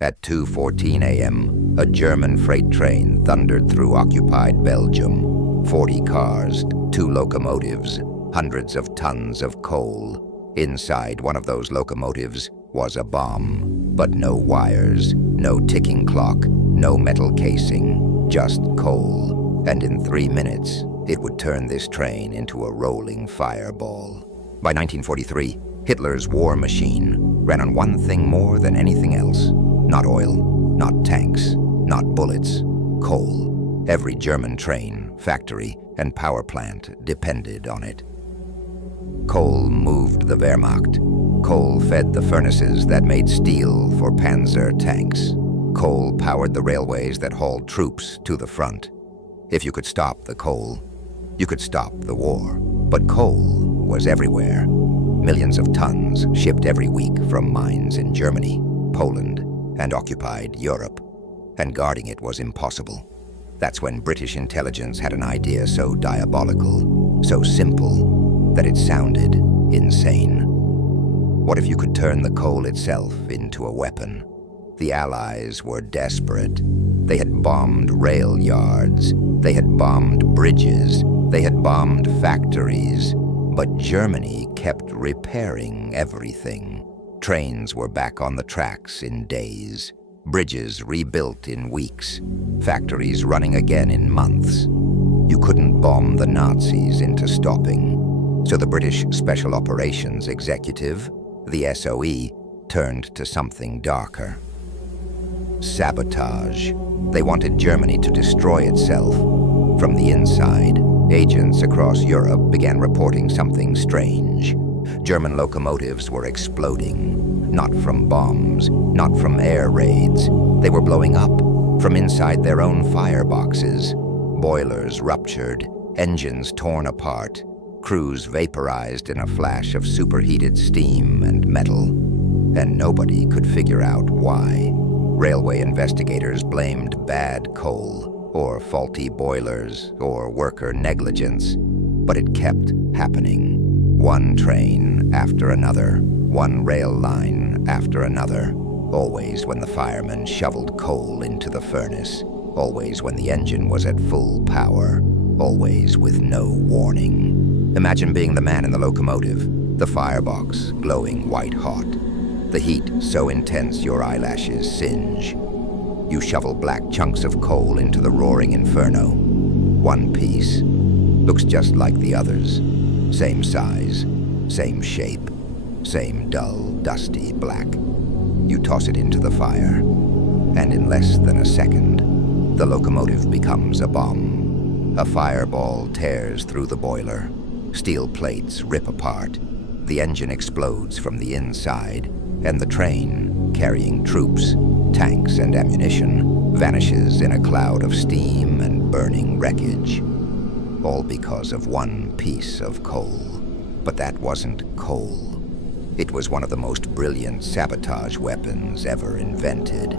At 2:14 a.m., a German freight train thundered through occupied Belgium. 40 cars, 2 locomotives, hundreds of tons of coal. Inside one of those locomotives was a bomb, but no wires, no ticking clock, no metal casing, just coal. And in 3 minutes, it would turn this train into a rolling fireball. By 1943, Hitler's war machine ran on one thing more than anything else. Not oil, not tanks, not bullets, coal. Every German train, factory, and power plant depended on it. Coal moved the Wehrmacht. Coal fed the furnaces that made steel for Panzer tanks. Coal powered the railways that hauled troops to the front. If you could stop the coal, you could stop the war. But coal was everywhere. Millions of tons shipped every week from mines in Germany, Poland, and occupied Europe. And guarding it was impossible. That's when British intelligence had an idea so diabolical, so simple, that it sounded insane. What if you could turn the coal itself into a weapon? The Allies were desperate. They had bombed rail yards. They had bombed bridges. They had bombed factories. But Germany kept repairing everything. Trains were back on the tracks in days. Bridges rebuilt in weeks. Factories running again in months. You couldn't bomb the Nazis into stopping. So the British Special Operations Executive, the SOE, turned to something darker. Sabotage. They wanted Germany to destroy itself. From the inside, agents across Europe began reporting something strange. German locomotives were exploding, not from bombs, not from air raids. They were blowing up from inside their own fireboxes. Boilers ruptured, engines torn apart, crews vaporized in a flash of superheated steam and metal. And nobody could figure out why. Railway investigators blamed bad coal, or faulty boilers, or worker negligence. But it kept happening. One train after another, one rail line after another. Always when the firemen shoveled coal into the furnace. Always when the engine was at full power. Always with no warning. Imagine being the man in the locomotive, the firebox glowing white-hot. The heat so intense your eyelashes singe. You shovel black chunks of coal into the roaring inferno. One piece. Looks just like the others. Same size, same shape, same dull, dusty black. You toss it into the fire, and in less than a second, the locomotive becomes a bomb. A fireball tears through the boiler. Steel plates rip apart. The engine explodes from the inside, and the train, carrying troops, tanks, and ammunition, vanishes in a cloud of steam and burning wreckage. All because of one piece of coal. But that wasn't coal. It was one of the most brilliant sabotage weapons ever invented.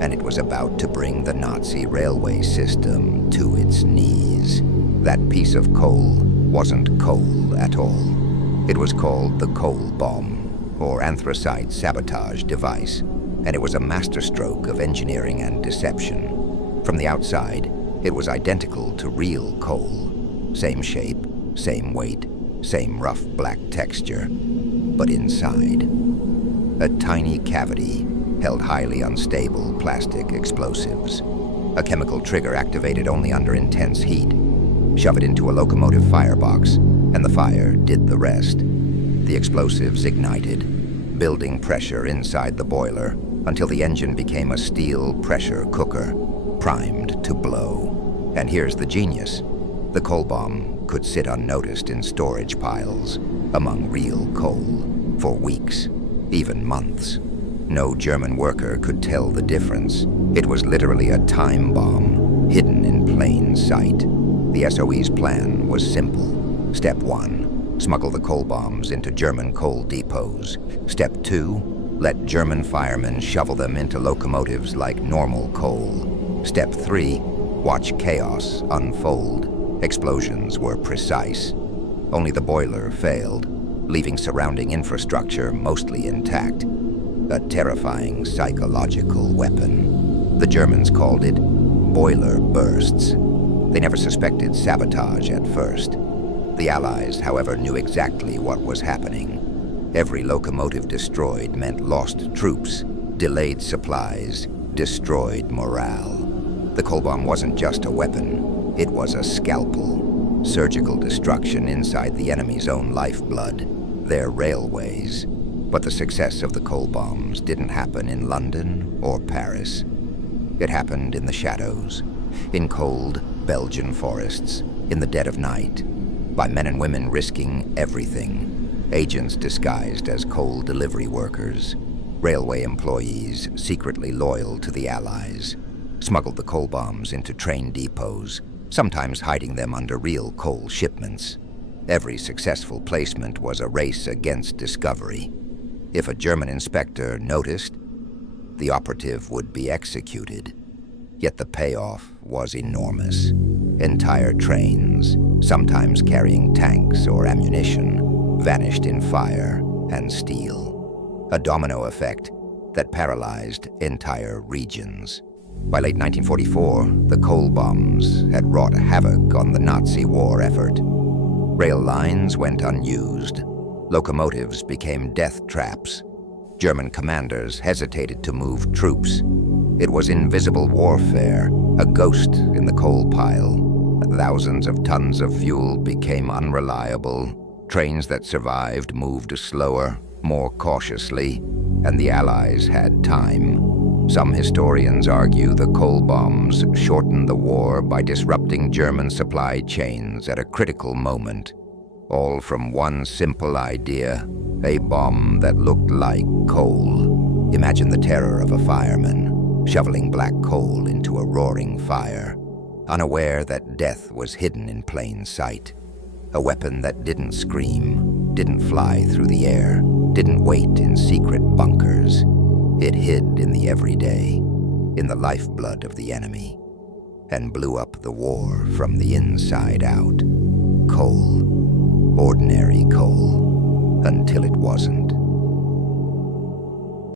And it was about to bring the Nazi railway system to its knees. That piece of coal wasn't coal at all. It was called the coal bomb, or anthracite sabotage device, and it was a masterstroke of engineering and deception. From the outside, it was identical to real coal. Same shape, same weight, same rough black texture. But inside, a tiny cavity held highly unstable plastic explosives. A chemical trigger activated only under intense heat. Shove it into a locomotive firebox, and the fire did the rest. The explosives ignited, building pressure inside the boiler until the engine became a steel pressure cooker, primed to blow. And here's the genius. The coal bomb could sit unnoticed in storage piles among real coal for weeks, even months. No German worker could tell the difference. It was literally a time bomb, hidden in plain sight. The SOE's plan was simple. Step 1, smuggle the coal bombs into German coal depots. Step 2, let German firemen shovel them into locomotives like normal coal. Step 3, watch chaos unfold. Explosions were precise. Only the boiler failed, leaving surrounding infrastructure mostly intact. a terrifying psychological weapon. The Germans called it boiler bursts. They never suspected sabotage at first. The Allies, however, knew exactly what was happening. Every locomotive destroyed meant lost troops, delayed supplies, destroyed morale. The coal bomb wasn't just a weapon, it was a scalpel. Surgical destruction inside the enemy's own lifeblood, their railways. But the success of the coal bombs didn't happen in London or Paris. It happened in the shadows, in cold Belgian forests, in the dead of night, by men and women risking everything, agents disguised as coal delivery workers, railway employees secretly loyal to the Allies, smuggled the coal bombs into train depots, sometimes hiding them under real coal shipments. Every successful placement was a race against discovery. If a German inspector noticed, the operative would be executed. Yet the payoff was enormous. Entire trains, sometimes carrying tanks or ammunition, vanished in fire and steel. A domino effect that paralyzed entire regions. By late 1944, the coal bombs had wrought havoc on the Nazi war effort. Rail lines went unused. Locomotives became death traps. German commanders hesitated to move troops. It was invisible warfare, a ghost in the coal pile. Thousands of tons of fuel became unreliable. Trains that survived moved slower, more cautiously, and the Allies had time. Some historians argue the coal bombs shortened the war by disrupting German supply chains at a critical moment. All from one simple idea, a bomb that looked like coal. Imagine the terror of a fireman, shoveling black coal into a roaring fire, unaware that death was hidden in plain sight. A weapon that didn't scream, didn't fly through the air, didn't wait in secret bunkers. It hid in the everyday, in the lifeblood of the enemy, and blew up the war from the inside out. Coal. Ordinary coal, until it wasn't.